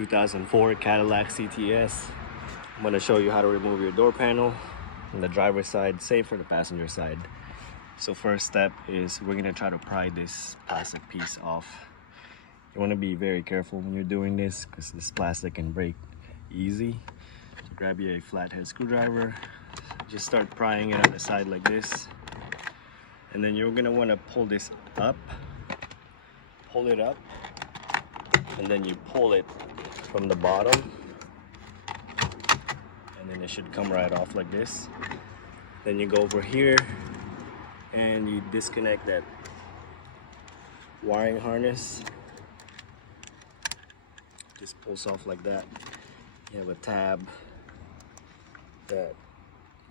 2004 Cadillac CTS. I'm going to show you how to remove your door panel on the driver's side, same for the passenger side. So first step is we're going to try to pry this plastic piece off. You want to be very careful when you're doing this because this plastic can break easy. So grab you a flathead screwdriver, just start prying it on the side like this, and then you're going to want to pull this up, pull it up, and then you pull it from the bottom, and then it should come right off like this. Then you go over here and you disconnect that wiring harness. Just pulls off like that. You have a tab that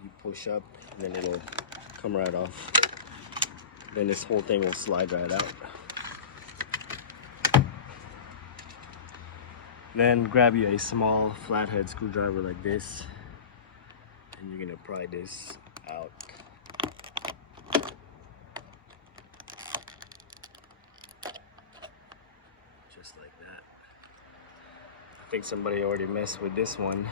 you push up and then it'll come right off. Then this whole thing will slide right out. Then grab you a small flathead screwdriver like this, and you're gonna pry this out. Just like that. I think somebody already messed with this one.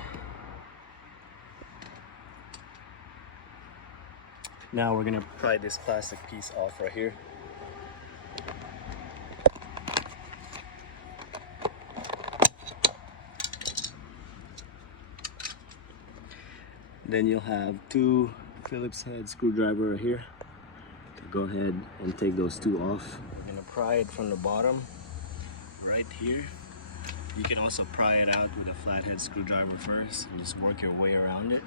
Now we're gonna pry this plastic piece off right here. Then you'll have two Phillips head screwdriver right here. Go ahead and take those two off. We're gonna pry it from the bottom right here. You can also pry it out with a flathead screwdriver first and just work your way around it.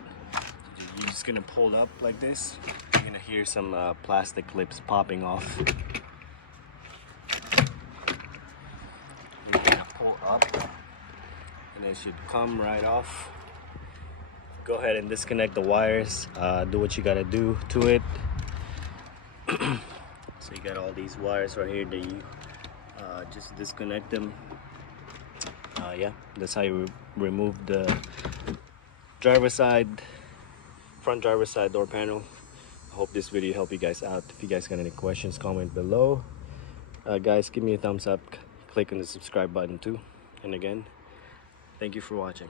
You're just gonna pull up like this. You're gonna hear some plastic clips popping off. You're gonna pull up and it should come right off. Go ahead and disconnect the wires. Do what you gotta do to it. So you got all these wires right here that you just disconnect them. Yeah, that's how you remove the driver's side, front driver's side door panel. I hope this video helped you guys out. If you guys got any questions, comment below. Guys, give me a thumbs up, click on the subscribe button too. And again, thank you for watching.